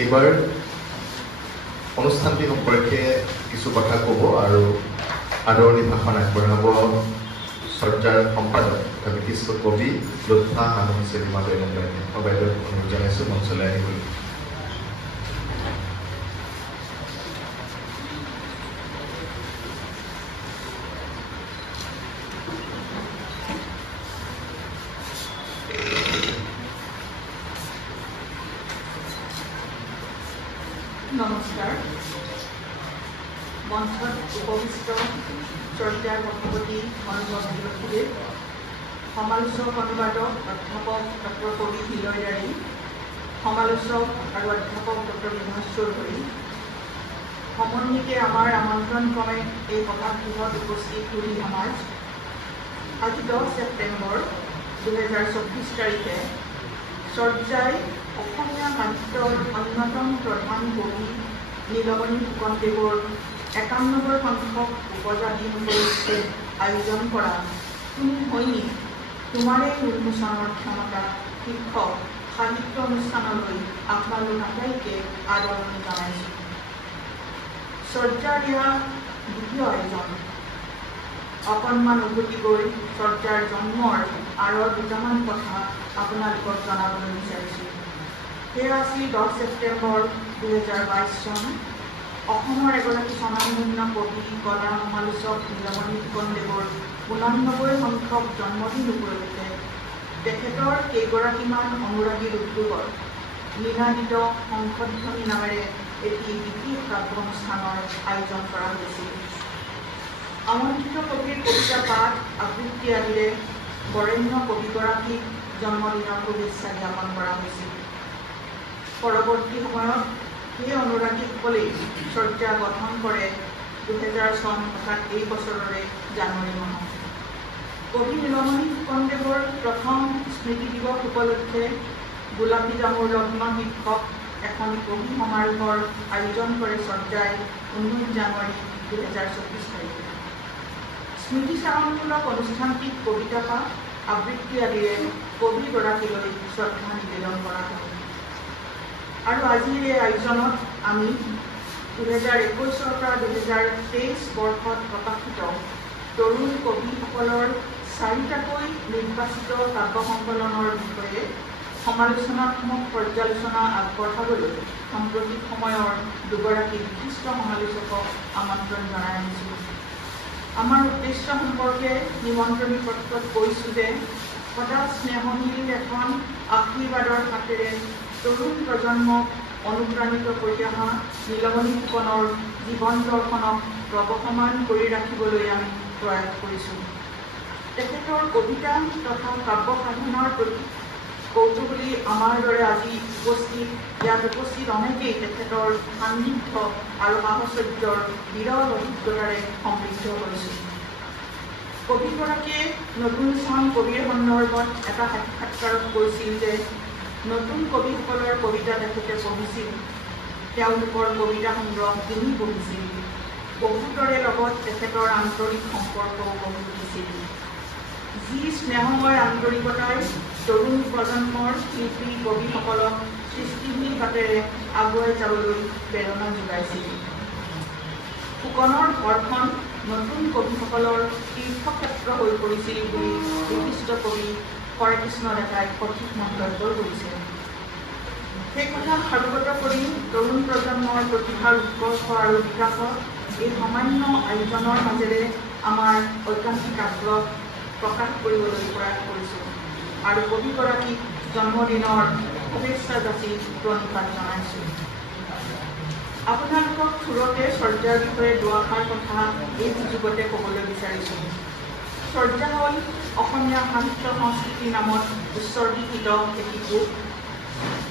এইবাৰ অনুষ্ঠানটি সম্পৰ্কে কিছু কথা ক'ব আৰু আদৰণি ভাষণ আগবঢ়াব চৰ্যাৰ সম্পাদক তথা বিশিষ্ট কবি লুৎফা হানুম চেলিমা বেগম বাইদেউ। মই বাইদেউক অনুৰোধ জনাইছোঁ মঞ্চলৈ আহিবলৈ। নমস্কাৰ। মঞ্চত উপবিষ্ট চৰ্যাৰ সভাপতি অনুভৱ বিৰক্ষীদেৱ, সমালোচক অনুবাদক অধ্যাপক ডক্টৰ কবি হিলয় দাৰী, সমালোচক আৰু অধ্যাপক ডক্টৰ বিভাস চৌধুৰী, সমন্বিতে আমাৰ আমন্ত্ৰণ ক্ৰমে এই সভাগৃহত উপস্থিত হুৰি সমাজ। আজি 10 ছেপ্টেম্বৰ 2024 তাৰিখে চৰ্যাই অসমীয়া সাহিত্যৰ অন্যতম প্ৰধান কবি নীলমণি ফুকনদেৱৰ 51 সংখ্যক উপজাতি উপলক্ষে আয়োজন কৰা তুমি হয়নি তোমাৰে উন্মোচনৰ ক্ষমতা শীৰ্ষক সাহিত্য অনুষ্ঠানলৈ আপোনালোক আটাইকে আদৰণি জনাইছোঁ। চৰ্যাৰ এয়া দ্বিতীয় আয়োজন। অকণমান উভতি গৈ চৰ্যাৰ জন্মৰ আঁৰৰ দুটামান কথা আপোনালোকক জনাবলৈ বিচাৰিছোঁ। সেয়া আছিল 10 ছেপ্টেম্বৰ 2022 চন। অসমৰ এগৰাকী স্বনামধন্য কবি কলা সমালোচক নীলমণি ফুকনদেৱৰ 89 সংখ্যক জন্মদিন উপলক্ষে তেখেতৰ কেইগৰাকীমান অনুৰাগীৰ উদ্যোগত লীলাদিত সংশোধনী নামেৰে এটি বিশেষ কাব্য অনুষ্ঠানৰ আয়োজন কৰা হৈছিল। আমন্ত্ৰিত কবিৰ কবিতা পাঠ আবৃত্তি আদিৰে বৰেণ্য কবিগৰাকীক জন্মদিনৰ শুভেচ্ছা জ্ঞাপন কৰা হৈছিল। পৰৱৰ্তী সময়ত সেই অনুৰাগীসকলেই চৰ্যা গঠন কৰে 2000 চন অৰ্থাৎ এই বছৰৰে জানুৱাৰী মাহত। কবি নীলমণি ফুকনদেৱৰ প্ৰথম স্মৃতি দিৱস উপলক্ষে গোলাপী জামুৰ লগ্ন শীৰ্ষক এখন কবি সমাৰোহৰ আয়োজন কৰে চৰ্যাই 19 জানুৱাৰী 2024 তাৰিখে। স্মৃতিচাৰণমূলক অনুষ্ঠানটিত কবিতা পাঠ আবৃত্তি আদিৰে কবিগৰাকীলৈ শ্ৰদ্ধা নিবেদন কৰা হয়। আৰু আজিৰ এই আয়োজনত আমি 2021 পৰা 2023 বৰ্ষত প্ৰকাশিত তৰুণ কবিসকলৰ 4টাকৈ নিৰ্বাচিত কাব্য সংকলনৰ বিষয়ে সমালোচনাত্মক পৰ্যালোচনা আগবঢ়াবলৈ সাম্প্ৰতিক সময়ৰ দুগৰাকী বিশিষ্ট সমালোচকক আমন্ত্ৰণ জনাই আনিছোঁ। আমাৰ উদ্দেশ্য সম্পৰ্কে নিমন্ত্ৰণী পত্ৰত কৈছোঁ যে সদা স্নেহশীল এখন আশীৰ্বাদৰ হাতেৰে তৰুণ প্ৰজন্মক অনুপ্ৰাণিত কৰি অহা নীলমণি ফুকনৰ জীৱন দৰ্শনক প্ৰৱহমান কৰি ৰাখিবলৈ আমি প্ৰয়াস কৰিছোঁ। তেখেতৰ কবিতা তথা কাব্য সাধনাৰ প্ৰতি কৌতূহলী আমাৰ দৰে আজি ইয়াত উপস্থিত অনেকেই তেখেতৰ সান্নিধ্য আৰু সাহচৰ্যৰ বিৰল অভিজ্ঞতাৰে সমৃদ্ধ হৈছিল। কবিগৰাকীয়ে নতুন চাম কবিৰ সন্দৰ্ভত এটা সাক্ষাৎকাৰত কৈছিল যে নতুন কবিসকলৰ কবিতা তেখেতে পঢ়িছিল, তেওঁলোকৰ কবিতা সংগ্ৰহ কিনি পঢ়িছিল, বহুতৰে লগত তেখেতৰ আন্তৰিক সম্পৰ্কও গঢ়ি উঠিছিল। যি স্নেহময় আন্তৰিকতাই তৰুণ প্ৰজন্মৰ শিল্পী কবিসকলক সৃষ্টিশীল বাটেৰে আগুৱাই যাবলৈ প্ৰেৰণা যোগাইছিল। ফুকনৰ ঘৰখন নতুন কবিসকলৰ তীৰ্থক্ষেত্ৰ হৈ পৰিছিল বুলি বিশিষ্ট কবি হৰেকৃষ্ণ ডেকাই সঠিক মন্তব্য কৰিছে। সেই কথা সাৰোগত কৰি তৰুণ প্ৰজন্মৰ প্ৰতিভাৰ উৎকৰ্ষ আৰু বিকাশত এই সামান্য আয়োজনৰ মাজেৰে আমাৰ ঐকান্তিক আগ্ৰহ প্ৰকাশ কৰিবলৈ প্ৰয়াস কৰিছোঁ আৰু কবিগৰাকীক জন্মদিনৰ শুভেচ্ছা যাচি প্ৰণিপাত জনাইছোঁ। আপোনালোকক থোৰতে চৰ্যাৰ বিষয়ে দুআষাৰ কথা এই সুযোগতে ক'বলৈ বিচাৰিছোঁ। চৰ্যা হ'ল অসমীয়া সাহিত্য সংস্কৃতি নামত উৎসৰ্গীকৃত এটি গোট।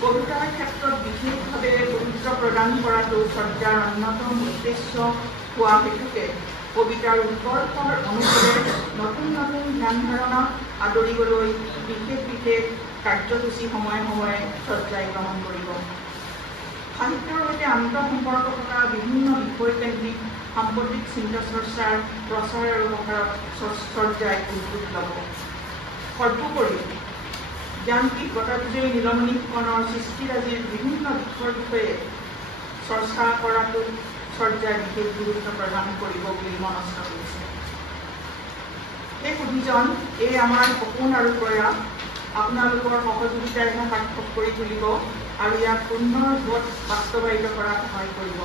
কবিতাৰ ক্ষেত্ৰত বিশেষভাৱে গুৰুত্ব প্ৰদান কৰাটো চৰ্যাৰ অন্যতম উদ্দেশ্য হোৱা হেতুকে কবিতাৰ উৎকৰ্ষৰ অনুসৰে নতুন নতুন ধ্যান ধাৰণা আদৰিবলৈ বিশেষ বিশেষ কাৰ্যসূচী সময়ে সময়ে চৰ্যাই গ্ৰহণ কৰিব। সাহিত্যৰ সৈতে আন্তঃসম্পৰ্ক থকা বিভিন্ন বিষয়কেন্দ্ৰিক সাম্প্ৰতিক চিন্তা চৰ্চাৰ প্ৰচাৰ আৰু প্ৰসাৰত চৰ্যাই উদ্যোগ ল'ব। সৰ্বোপৰি জ্ঞানপীঠ বঁটা বিজয়ী নীলমণি ফুকনৰ সৃষ্টিৰাজিৰ বিভিন্ন দিশৰ বিষয়ে চৰ্চা কৰাটো চৰ্যাই বিশেষ গুৰুত্ব প্ৰদান কৰিব বুলি মনস্থ কৰিছে। এই অভিযান এই আমাৰ সপোন আৰু প্ৰয়াস আপোনালোকৰ সহযোগিতাইহে সাৰ্থক কৰি তুলিব আৰু ইয়াক পুনৰ বাস্তৱায়িত কৰাত সহায় কৰিব।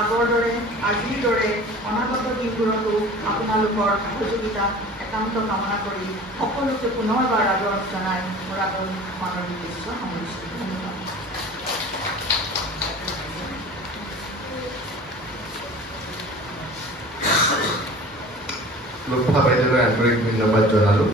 আগৰ দৰে আজিৰ দৰে অনাগত দিনবোৰতো আপোনালোকৰ সহযোগিতা একান্ত কামনা কৰি সকলোকে পুনৰবাৰ আদৰণি জনাই মোৰ আদৰণি সমানৰ উদ্দেশ্য সামৰিছোঁ। ধন্যবাদ। লোকসভা বাইদেউলৈ আন্তৰিক ধন্যবাদ জনালোঁ।